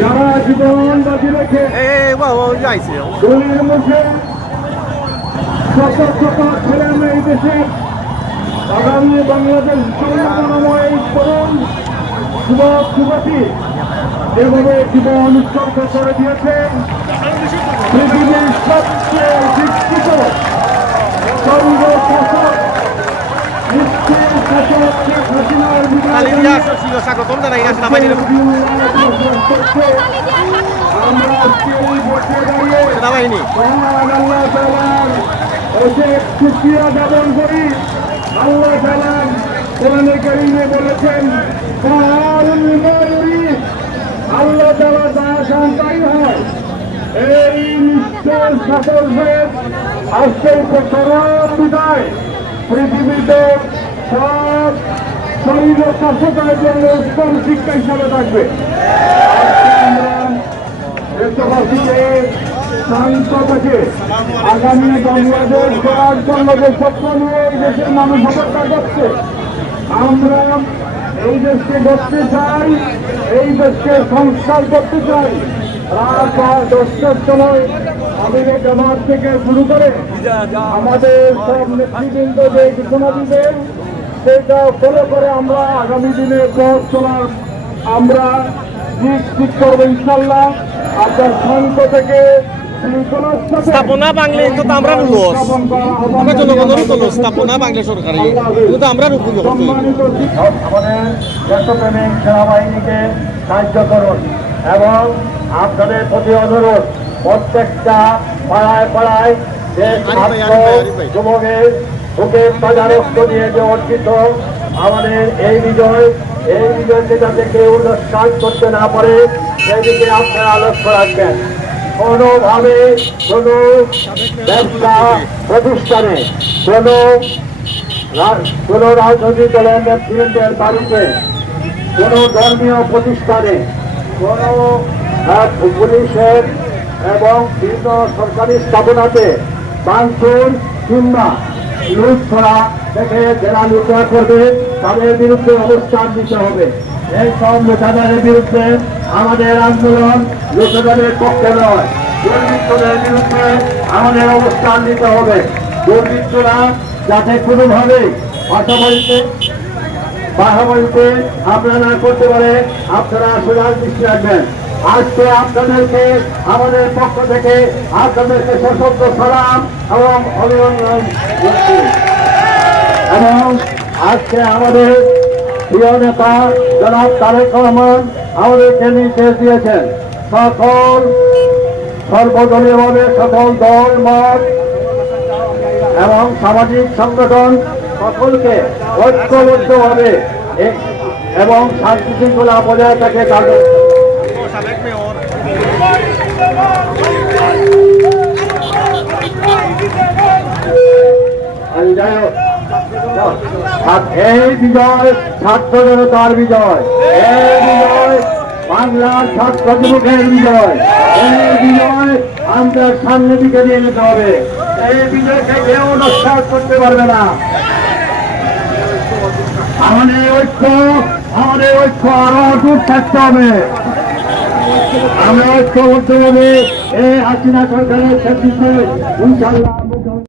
যারা জীবন বাজি রেখে গলির মুখে শত শত ছেলে মেয়ে দেশের আগামী বাংলাদেশ সম্ভাবনাময় তরুণ যুবক যুবতী যেভাবে জীবন উৎসর্গ করে দিয়েছেন। পৃথিবীর সবচেয়ে শিক্ষিত দিয়া ছিল স্বাগতম জানাই বসে দাঁড়িয়ে সেনাবাহিনী জ্ঞাপন করি আল্লাহ তাআলা কোরআনে কারিমে বলেছেন আল্লাহ যা সন্তাই হয় এই নিশ্চয় সকল আজকে চরম বিদায়। পৃথিবীতে সব শরীর স্বাস্থ্যতার জন্য উত্তম শিক্ষা হিসাবে থাকবে। আমরা দেশবাসীকে শান্ত থেকে আগামী বাংলাদেশ করার জন্য যে স্বপ্ন নিয়ে এই দেশের মানুষ অপেক্ষা করছে, আমরা এই দেশকে গড়তে চাই, এই দেশকে সংস্কার করতে চাই। রাত দশটার সময় আমিরের জামাত থেকে শুরু করে আমাদের সব নেতৃবৃন্দ যে ঘোষণা দিবেন সেটা ফলো করে আমরা আগামী দিনে পথ চলার আমরা দিক ঠিক করব ইনশাল্লাহ। আপনার শান্ত থেকে স্থাপনা বাংলা তো আমরা লস। আমরা জনগণেরও তো লস স্থাপনা বাংলা সরকারি। কিন্তু তো আমরা রূপ আমাদের দেশপ্রেমিক সেনাবাহিনীকে সাহায্য করুন এবং আপনাদের প্রতি অনুরোধ প্রত্যেকটা পাড়ায় পাড়ায় যে। যুবকের বুকের তাজা নিয়ে যে অর্জিত আমাদের এই বিজয়, এই বিজয়কে যাতে কেউ নস্কান করতে না পারে সেদিকে আপনারা লক্ষ্য রাখবেন। কোনোভাবে কোনো ব্যবসা প্রতিষ্ঠানে কোনো কোন রাজনৈতিক দলের নেতৃত্বের বাড়িতে কোন ধর্মীয় প্রতিষ্ঠানে কোন পুলিশের এবং বিভিন্ন সরকারি স্থাপনাতে বাঞ্ছুর কিংবা লুট করা যারা লুটা করবে, তাদের বিরুদ্ধে অবস্থান নিতে হবে। এই সব নেতাদের বিরুদ্ধে আমাদের আন্দোলন পক্ষে নয়। দুর্বৃত্তদের বিরুদ্ধে আমাদের অবস্থান নিতে হবে। দুর্বৃত্তরা যাতে কোনোভাবে অসামরিকে বাহাবাড়িতে আপনারা করতে পারে, আপনারা সোজার দৃষ্টি রাখবেন। আজকে আপনাদেরকে, আমাদের পক্ষ থেকে আপনাদেরকে সশস্ত্র সালাম এবং অভিনন্দন এবং আজকে আমাদের প্রিয় নেতা জনাব তারেক রহমান আমাদেরকে নির্দেশ দিয়েছেন, সকল সর্বদলীয়ভাবে সকল দল, মত এবং সামাজিক সংগঠন সকলকে ঐক্যবদ্ধভাবে এবং শান্তি শৃঙ্খলা বজায় থাকে তাদের এই বিজয় ছাত্র জনতার বিজয় এই বিজয় বাংলার ছাত্র যুবকের বিজয় এই বিজয় আমাদের সামনে দিকে নিয়ে যেতে হবে এই বিজয়কে কেউ নস্বাত করতে পারবে না আমাদের ঐক্য আমাদের ঐক্য আরও অটুট থাকতে হবে আমরা ঐক্যবদ্ধভাবে এই হাসিনা সরকারের ক্ষেত্রে ইনশাল্লাহ